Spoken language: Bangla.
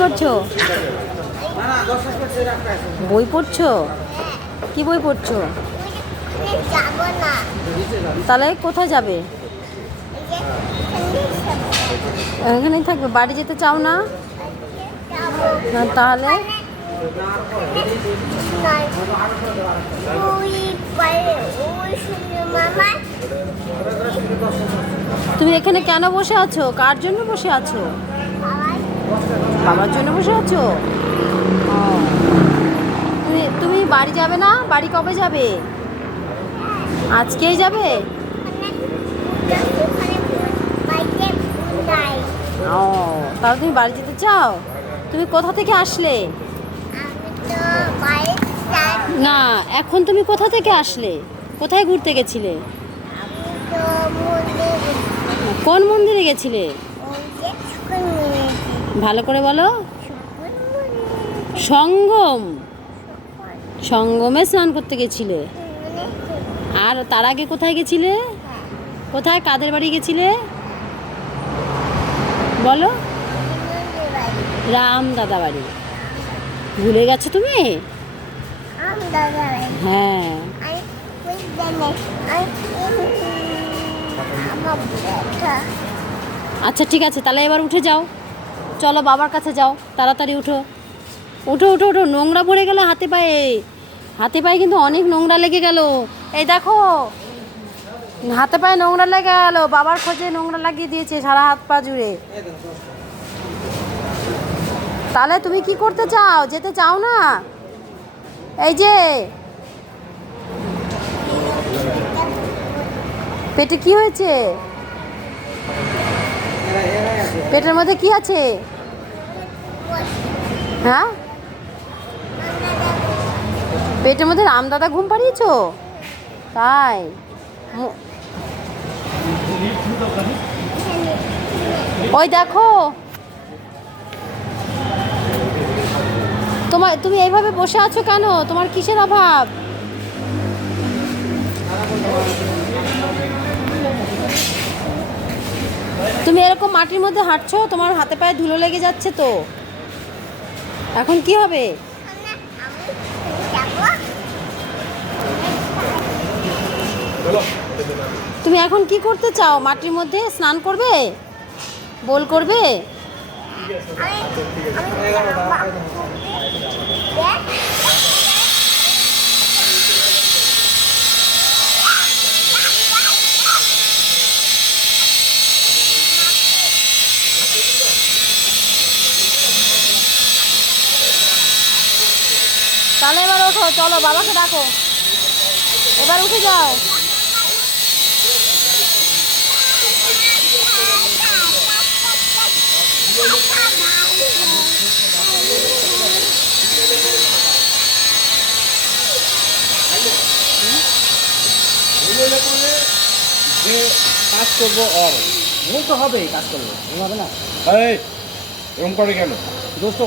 করছো? বই পড়ছো? কি বই পড়ছো? তাহলে কোথায় যাবে? এখানেই থাকবে? বাড়ি যেতে চাও না? তাহলে তুমি এখানে কেন বসে আছো? কার জন্য বসে আছো? বাবার জন্য বসে আছো? তুমি বাড়ি যাবে না? বাড়ি কবে যাবে? আজকেই যাবে? ও, তাহলে তুমি বাড়ি যেতে চাও? তুমি কোথা থেকে আসলে? না, এখন তুমি কোথা থেকে আসলে? কোথায় ঘুরতে গেছিলে? কোন মন্দিরে গেছিলে? ভালো করে বলো। সঙ্গম। সঙ্গমে স্নান করতে গেছিলে। আর তার আগে কোথায় গেছিলে? কোথায়, কাদের বাড়ি গেছিলে বলো? রাম দাদা বাড়ি। ভুলে গেছো তুমি? হ্যাঁ। আচ্ছা ঠিক আছে, তাহলে এবার উঠে যাও। চলো বাবার কাছে যাও, তাড়াতাড়ি উঠো। উঠো উঠো উঠো, নোংরা পড়ে গেল হাতে পায়ে। হাতে পায়ে কিন্তু অনেক নোংরা লেগে গেল। এই দেখো, হাতে পায়ে নোংরা লেগে গেল। বাবার খোঁজে নোংরা লাগিয়ে দিয়েছে সারা হাত পা জুড়ে। তাহলে তুমি কি করতে চাও? যেতে চাও না? এই যে পেটে কি হয়েছে? পেটের মধ্যে কি আছে? হ্যাঁ, পেটের মধ্যে রামদাদা ঘুম পাড়িয়েছো? তাই? ওই দেখো, তুমি এইভাবে বসে আছো কেন? তোমার কিসের অভাব? তুমি এরকম মাটির মধ্যে হাঁটছো, তোমার হাতে পায়ে ধুলো লেগে যাচ্ছে তো। এখন কি হবে? তুমি এখন কি করতে চাও? মাটির মধ্যে স্নান করবে? বোল করবে? তাহলে এবার ওঠো, চলো বাবাকে ডাকো। এবার উঠে যাও। যে কাজ করবো বলতে হবে, কাজ করবো হবে না। এরকম করে কেন দোস্ত?